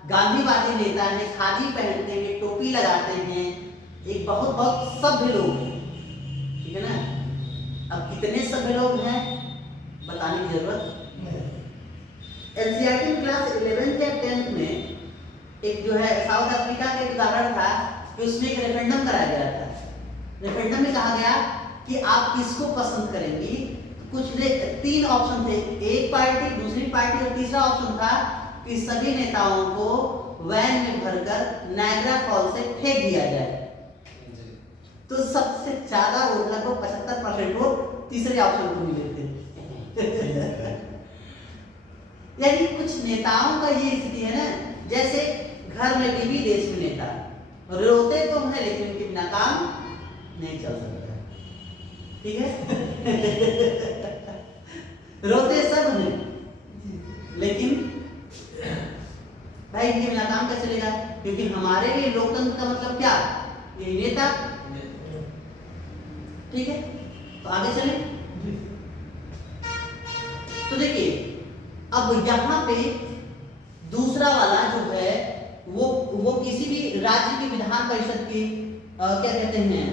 गांधीवादी नेता है, खादी पहनते हैं, टोपी लगाते हैं, एक बहुत बहुत सभ्य लोग हैं। ठीक है ना? अब कितने सभ्य लोग हैं बताने की जरूरत। एनसीईआरटी क्लास 11th या 10th में एक जो है साउथ अफ्रीका का एक उदाहरण था कि उसमें एक रेफरेंडम कराया गया था। रेफरेंडम में कहा गया कि आप किसको पसंद करेंगी। कुछ 3 ऑप्शन थे, एक पार्टी, दूसरी पार्टी, और तीसरा ऑप्शन था कि सभी नेताओं को वैन में भरकर नायग्रा फॉल से फेंक दिया जाए। तो सबसे ज्यादा वोट, लगभग 75% वोट तीसरे ऑप्शन को मिले थे। यानी कुछ नेताओं का ये स्थिति है ना, जैसे घर में बीवी देश में नेता, रोते तो हैं लेकिन उनके बिना काम नहीं चल सकता। ठीक है? रोते सब हैं लेकिन भाई इनके बिना काम कैसे चलेगा? क्योंकि हमारे लिए लोकतंत्र का मतलब क्या? ये नेता। ठीक है? तो आगे चले। तो देखिए अब यहाँ पे दूसरा वाला जो है वो किसी भी राज्य की विधान परिषद की क्या कहते हैं,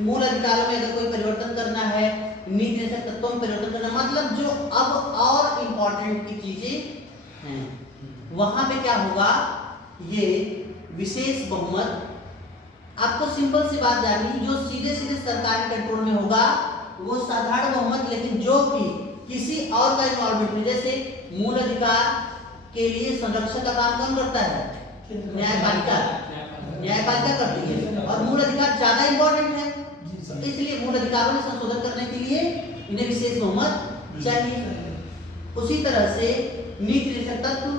मूल अधिकारों में अगर कोई परिवर्तन करना है, नीति निर्देशक तत्वों में परिवर्तन करना, मतलब जो अब और इम्पोर्टेंट की चीजें हैं, वहां पे क्या होगा, ये विशेष बहुमत। आपको सिंपल सी बात जाननी, जो सीधे सीधे सरकार के कंट्रोल में होगा वो साधारण बहुमत, लेकिन जो कि किसी और का इन्वॉल्वमेंट में, जैसे मूल अधिकार के लिए संरक्षण का काम कौन करता है? न्यायपालिका। न्यायपालिका करती है, और मूल अधिकार ज्यादा इंपॉर्टेंट है, इसलिए मूल अधिकारों में संशोधन करने के लिए इन्हें विशेष बहुमत चाहिए। उसी तरह से नीति निर्देशक तत्व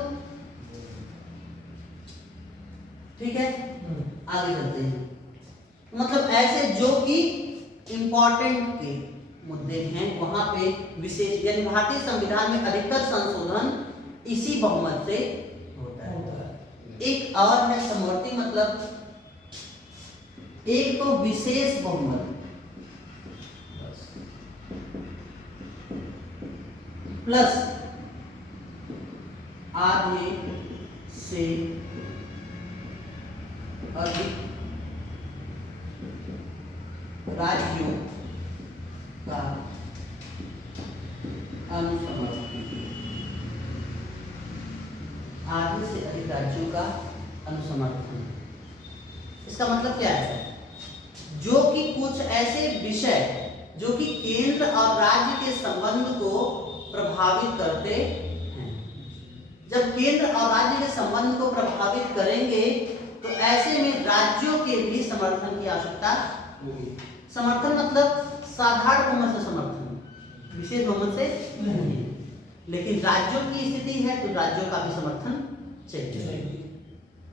ठीक है, आगे चलते हैं। मतलब ऐसे जो कि इम्पोर्टेंट के मुद्दे हैं वहां पे विशेष, यानी भारतीय संविधान में अधिकतर संशोधन इसी बहुमत से होता है। एक और है समवर्ती, मतलब एक तो विशेष बहुमत प्लस आधे से अधिक राज्यों का अनुसमर्थन, आधे से अधिक राज्यों का अनुसमर्थन। इसका मतलब क्या है? जो कि कुछ ऐसे विषय जो कि केंद्र और राज्य के संबंध को प्रभावित करते हैं, जब केंद्र और राज्य के संबंध को प्रभावित करेंगे तो ऐसे में राज्यों के भी समर्थन की आवश्यकता होगी। समर्थन मतलब साधारण बहुमत से समर्थन, विशेष बहुमत से नहीं। लेकिन राज्यों की स्थिति है तो राज्यों का भी समर्थन चाहिए।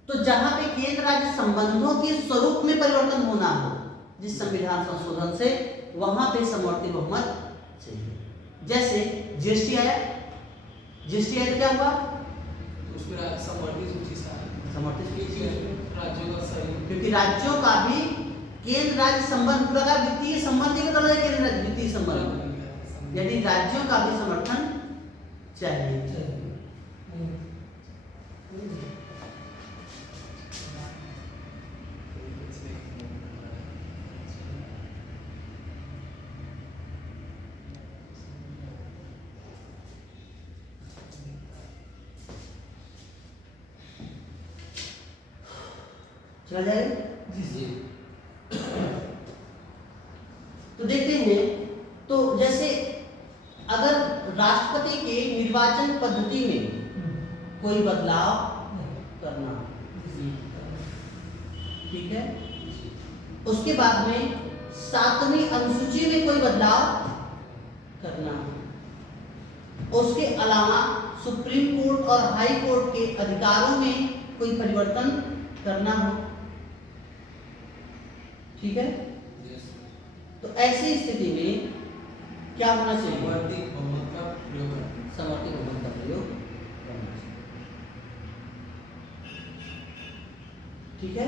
तो जहां पे केंद्र राज्य संबंधों के स्वरूप में परिवर्तन होना हो जिस संविधान संशोधन से, वहां पे समवर्ती बहुमत चाहिए। जैसे जीएसटी आया, जीएसटी आया तो क्या हुआ? उसमें समवर्ती सूची से समवर्ती सूची से, राज्यों का सही, क्योंकि राज्यों का भी केंद्र राज्य संबंध पूरा वित्तीय संबंध ही बदल है, केंद्र राज्य वित्तीय संबंध, यदि राज्यों का भी समर्थन चाहिए। चला जाएगा जी। तो देखते हैं, तो जैसे अगर राष्ट्रपति के निर्वाचन पद्धति में कोई बदलाव करना, ठीक है, उसके बाद में 7वीं अनुसूची में कोई बदलाव करना, उसके अलावा सुप्रीम कोर्ट और हाई कोर्ट के अधिकारों में कोई परिवर्तन करना हो, ठीक है, तो ऐसी स्थिति में क्या होना चाहिए? समवर्ती बहुमत का प्रयोग करना, समवर्ती बहुमत का प्रयोग करना चाहिए, ठीक है।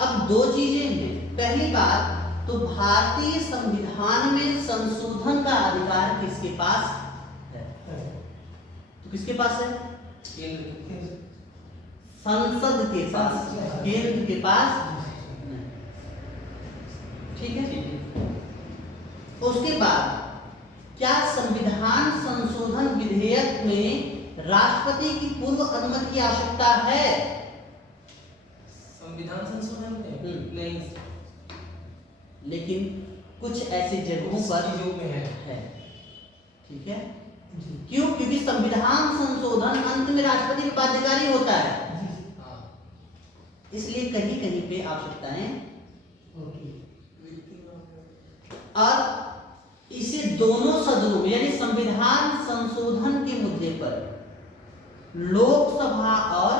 अब दो चीजें हैं। पहली बात तो भारतीय संविधान में संशोधन का अधिकार किसके पास है? तो किसके पास है? केंद्र, संसद के पास, केंद्र के पास नहीं, ठीक है। उसके बाद क्या संविधान संशोधन विधेयक में राष्ट्रपति की पूर्व अनुमति की आवश्यकता है? संविधान संशोधन में नहीं, लेकिन कुछ ऐसी जगहों पर चीजों में है, ठीक है। क्यों? क्योंकि संविधान संशोधन अंत में राष्ट्रपति में बाध्यकारी होता है, इसलिए कहीं कहीं पे आवश्यकताएं होगी। और इसे दोनों सदनों में, यानी संविधान संशोधन के मुद्दे पर लोकसभा और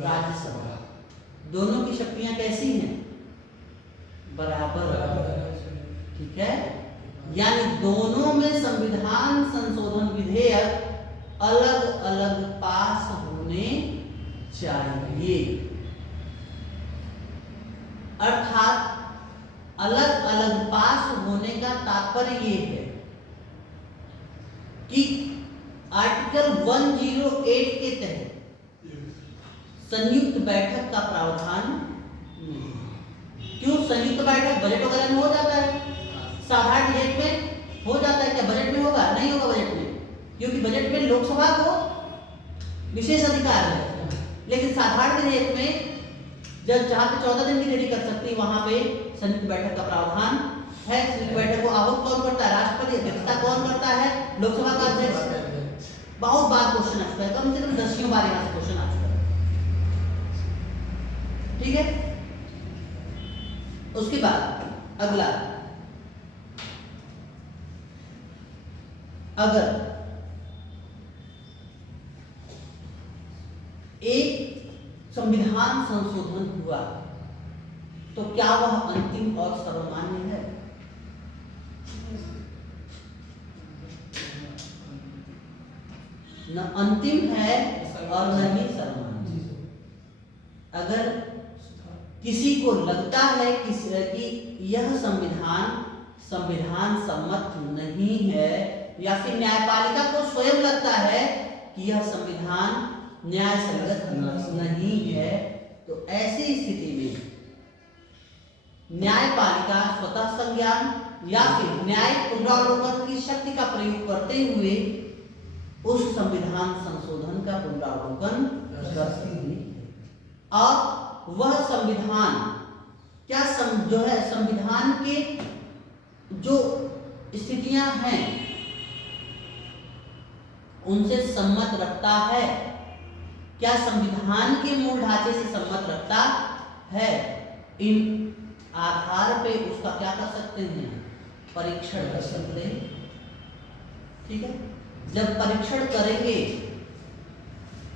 राज्यसभा दोनों की शक्तियां कैसी हैं? बराबर, ठीक है। यानी दोनों में संविधान संशोधन विधेयक अलग अलग पास होने चाहिए, अर्थात अलग अलग पास होने का तात्पर्य ये है कि आर्टिकल 108 के तहत संयुक्त बैठक का प्रावधान नहीं। क्यों? संयुक्त बैठक बजट वगैरह में हो जाता है, साधारण विधेयक में हो जाता है। क्या बजट में होगा? नहीं होगा बजट में, क्योंकि बजट में लोकसभा को विशेष अधिकार है। लेकिन साधारण विधेयक में जब जहां पे 14 दिन की रेडी कर सकती है, वहां पे संयुक्त बैठक का प्रावधान है। संयुक्त बैठक को आहूत कौन करता है? राष्ट्रपति। अध्यक्षता कौन करता है? लोकसभा का अध्यक्ष। बहुत बार क्वेश्चन आ चुका है, कम से कम 10 बार यहाँ से क्वेश्चन आ चुका है, ठीक है। उसके बाद अगला, अगर एक संविधान संशोधन हुआ तो क्या वह अंतिम और सर्वमान्य है? न अंतिम है और न ही सर्वमान्य। अगर किसी को लगता है कि यह संविधान सम्मत नहीं है, या फिर न्यायपालिका को स्वयं लगता है कि यह संविधान न्याय संगत नहीं है, तो ऐसी स्थिति में न्यायपालिका स्वतः संज्ञान या फिर न्यायिक पुनरावलोकन की शक्ति का प्रयोग करते हुए उस संविधान संशोधन का पुनरावलोकन कर सकती है। और वह संविधान क्या जो है संविधान के जो स्थितियां हैं उनसे सम्मत रखता है, क्या संविधान के मूल ढांचे से सम्मत रखता है, इन आधार पे उसका क्या कर सकते हैं, परीक्षण कर सकते हैं। ठीक है, जब परीक्षण करेंगे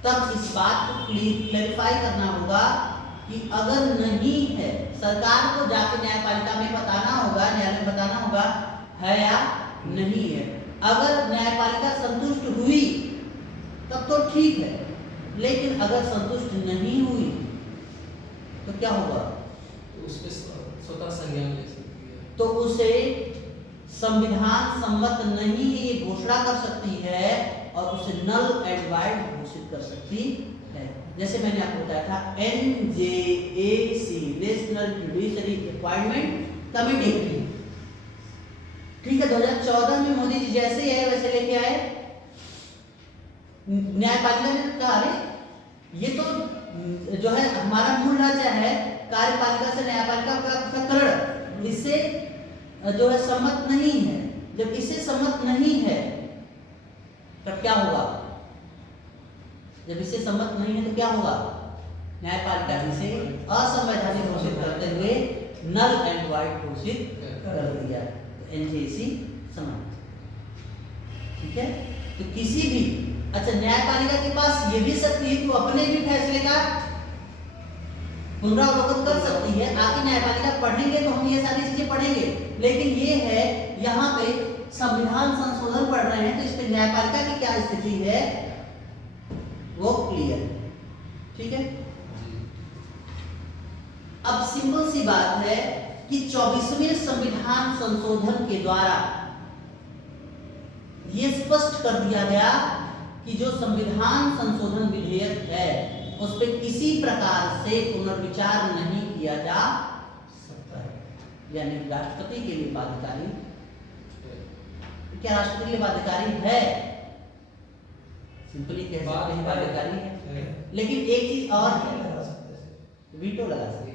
तब इस बात को क्लैरिफाई करना होगा कि अगर नहीं है, सरकार को जाके न्यायपालिका में बताना होगा, न्यायालय में बताना होगा है या नहीं है। अगर न्यायपालिका संतुष्ट हुई तब तो ठीक है, लेकिन अगर संतुष्ट नहीं हुई तो क्या होगा? तो उस पे स्वतः संज्ञान ले सकती है, तो उसे संविधान सम्मत नहीं है ये घोषणा कर सकती है और उसे नल एंड वाइड घोषित कर सकती है। जैसे मैंने आपको बताया था NJAC national judiciary appointment committee, ठीक है, 2014 में मोदी जी जैसे ही आए वैसे लेके आए, न्यायपालिका ने कहा अरे ये तो जो है हमारा मूल ढांचा है, कार्यपालिका से न्यायपालिका का प्रकरण इससे जो है सम्मत नहीं है। जब इससे सम्मत नहीं है तब क्या होगा? जब इससे सम्मत नहीं है तो क्या होगा? न्यायपालिका इसे असंवैधानिक घोषित करते हुए नल एंड वाइड घोषित कर दिया। NJAC सम्मत, ठीक है। तो किसी भी अच्छा न्यायपालिका के पास ये भी शक्ति है कि वो अपने भी फैसले का पुनरावलोकन कर सकती है। आगे न्यायपालिका पढ़ेंगे तो हम ये सारी चीजें पढ़ेंगे, लेकिन ये है यहाँ पे संविधान संशोधन पढ़ रहे हैं तो इस पे न्यायपालिका की क्या स्थिति है वो क्लियर, ठीक है। अब सिंपल सी बात है कि 24वें संविधान संशोधन के द्वारा ये स्पष्ट कर दिया गया कि जो संविधान संशोधन विधेयक है उस पर किसी प्रकार से पुनर्विचार नहीं किया जा सकता है, यानी राष्ट्रपति के लिए बाध्यकारी, क्या राष्ट्रपति के लिए बाध्यकारी है? सिंपली कह सकते हैं बाध्यकारी है, लेकिन एक चीज और है, वीटो लगा सकते हैं।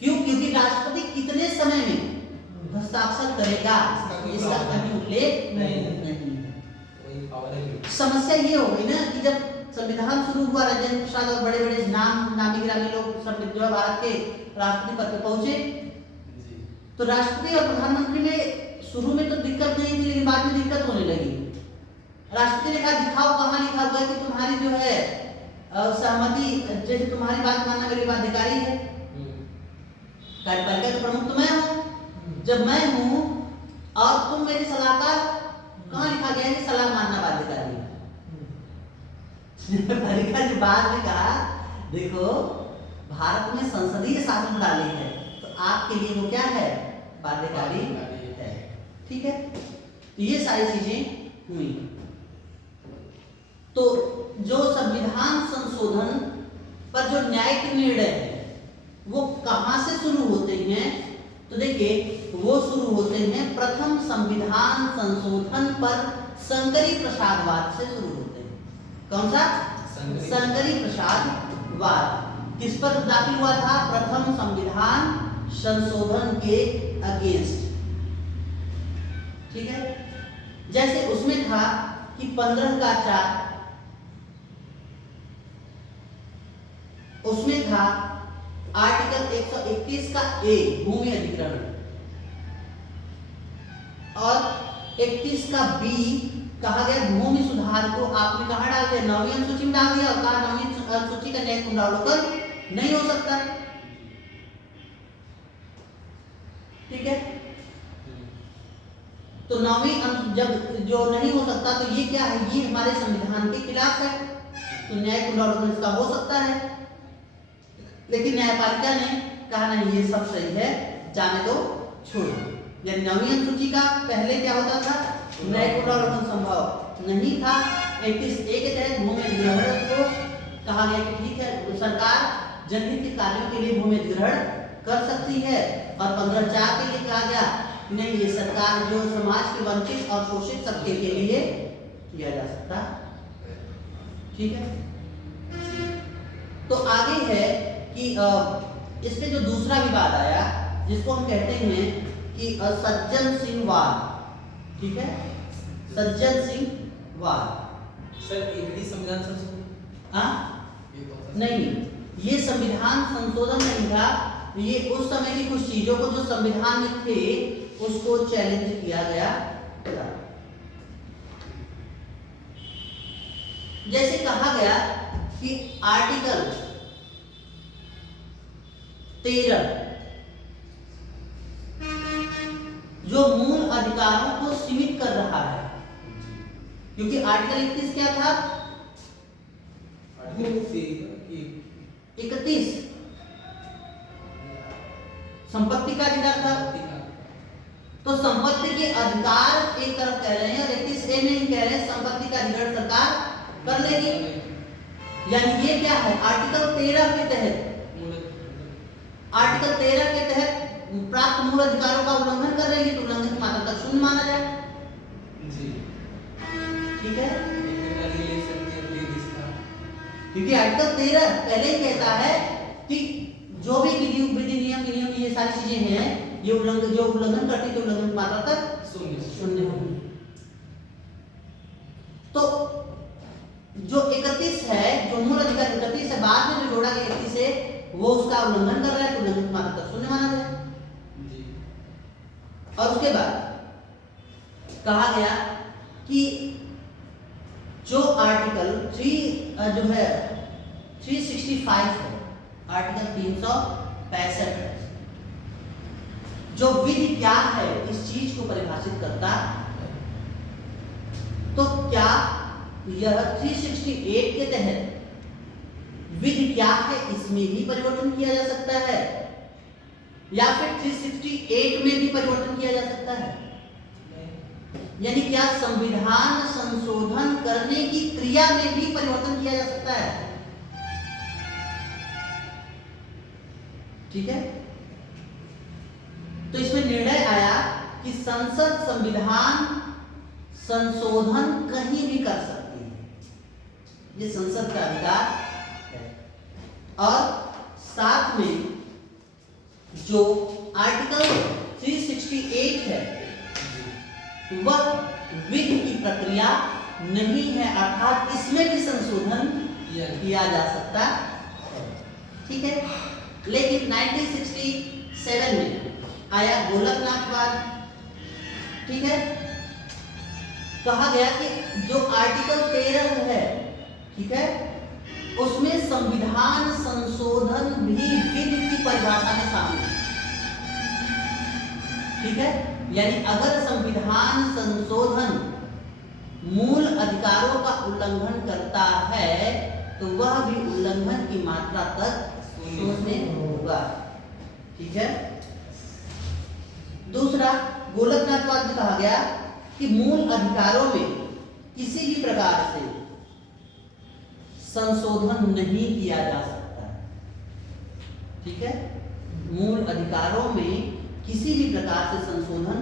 क्यों? क्योंकि राष्ट्रपति कितने समय में हस्ताक्षर करेगा इसका कहीं उल्लेख नहीं है। समस्या ये हो गई ना कि जब संविधान शुरू हुआ, राजेंद्र प्रसाद और बड़े बड़े नामी गिरामी लोग जो भारत के राष्ट्रपति पद पर पहुंचे, तो राष्ट्रपति और प्रधानमंत्री में शुरू में तो दिक्कत नहीं थी, लेकिन बाद में दिक्कत होने लगी। राष्ट्रपति ने कहा दिखाओ कहाँ लिखा हुआ है कि तुम्हारी जो है सहमति, जैसे तुम्हारी बात मानना मेरी बाध्यकारी है। कार्यपालिका का प्रमुख तो मैं हूँ, जब मैं हूँ और तुम मेरे सलाहकार, कहाँ लिखा गया है कि सलाह मानना बाध्यकारी है? न्यायपालिका ने बाद में कहा देखो भारत में संसदीय शासन प्रणाली है तो आपके लिए वो क्या है? बाध्यकारी है, ठीक है। तो ये सारी चीजें हुई। तो जो संविधान संशोधन पर जो न्यायिक निर्णय है वो कहां से शुरू होते हैं? तो देखिए वो शुरू होते हैं प्रथम संविधान संशोधन पर शंकरी प्रसादवाद से शुरू होते हैं। कौन सा? शंकरी प्रसादवाद। किस पर दाखिल हुआ था? प्रथम संविधान संशोधन के अगेंस्ट, ठीक है। जैसे उसमें था कि 15(4) उसमें था आर्टिकल 131 का ए भूमि अधिग्रहण और 31 का बी कहा गया भूमि सुधार को आपने कहाँ डाल दिया, 9वीं अनुसूची में डाल दिया और कहा 9वीं अनुसूची का न्यायिक पुनरावलोकन नहीं हो सकता। ठीक है, तो 9वीं जब जो नहीं हो सकता तो ये क्या है, ये हमारे संविधान के खिलाफ है, तो न्यायिक पुनरावलोकन इसका हो सकता है। लेकिन न्यायपालिका ने कहा नहीं ये सब सही है, जाने दो, छोड़ो। या 9वीं अनुसूची का पहले क्या होता था, न्यायिक पुनरावलोकन संभव नहीं था। 31A के तहत भूमि अधिग्रहण को कहा गया कि ठीक है सरकार जनहित के कार्यों के लिए भूमि अधिग्रहण कर सकती है, और 15(4) के लिए कहा गया नहीं, ये सरकार जो समाज के वंचित और शोषित तबके के लिए किया जा सकता। ठीक है, तो आगे है कि इसमें जो दूसरा विवाद आया जिसको हम कहते हैं कि सज्जन सिंह वाद। ठीक है, सज्जन सिंह वाद। सर एक ही संविधान संशोधन नहीं, ये संविधान संशोधन नहीं था, ये उस समय की कुछ चीजों को जो संविधान में थे उसको चैलेंज किया गया था। जैसे कहा गया कि आर्टिकल 13 जो मूल अधिकारों को सीमित कर रहा है, क्योंकि आर्टिकल 31 क्या था, 31 संपत्ति का अधिकार था। तो संपत्ति के अधिकार एक तरफ कह रहे हैं और 31A में ही कह रहे हैं संपत्ति का अधिकार सरकार कर लेगी। यानी ये क्या है, आर्टिकल 13 के तहत, आर्टिकल 13 के तहत प्राप्त मूल अधिकारों का उल्लंघन कर रही है, तो उल्लंघन की मात्रा तक शून्य माना जाए। ठीक है, क्योंकि आर्टिकल 13 पहले ही कहता है कि जो भी विधि नियम ये सारी चीजें हैं, ये उल्लंघन जो उल्लंघन करती है तो उल्लंघन की मात्रा तक शून्य होगी। तो जो 31 है, जो मूल अधिकार 31 है, बाद में जो जोड़ा गया 31 है, वो उसका उल्लंघन कर रहा है, तो उल्लंघन की मात्रा तक शून्य माना जाए। और उसके बाद कहा गया कि जो आर्टिकल 365 है, आर्टिकल 365 है, जो विधि क्या है इस चीज को परिभाषित करता है। तो क्या यह 368 के तहत विधि क्या है इसमें भी परिवर्तन किया जा सकता है, या फिर 368 में भी परिवर्तन किया जा सकता है? यानी क्या संविधान संशोधन करने की क्रिया में भी परिवर्तन किया जा सकता है? ठीक है, तो इसमें निर्णय आया कि संसद संविधान संशोधन कहीं भी कर सकती है, ये संसद का अधिकार है। और साथ में जो आर्टिकल 368 है वह विधि की प्रक्रिया नहीं है, अर्थात इसमें भी संशोधन किया जा सकता है। ठीक है, लेकिन 1967 में आया गोलकनाथवाद। ठीक है, कहा गया कि जो आर्टिकल 13 है, ठीक है, उसमें संविधान संशोधन भी विधि की परिभाषा में शामिल है। ठीक है, यानी अगर संविधान संशोधन मूल अधिकारों का उल्लंघन करता है तो वह भी उल्लंघन की मात्रा तक शून्य होगा। ठीक है, दूसरा गोलकनाथवाद में कहा गया कि मूल अधिकारों में किसी भी प्रकार से संशोधन नहीं किया जा सकता। ठीक है, मूल अधिकारों में किसी भी प्रकार से संशोधन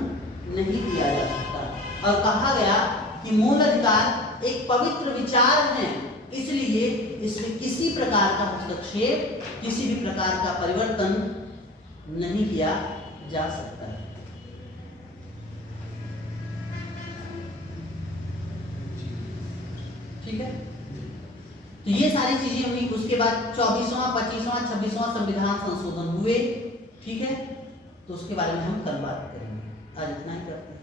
नहीं किया जा सकता। और कहा गया कि मूल अधिकार एक पवित्र विचार है, इसलिए इसमें किसी प्रकार का हस्तक्षेप, किसी भी प्रकार का परिवर्तन नहीं किया जा सकता है। ठीक है, तो ये सारी चीजें हुई। उसके बाद 24वां, 25वां, 26वां संविधान संशोधन हुए। ठीक है, तो उसके बारे में हम कल बात करेंगे। आज इतना ही करते हैं।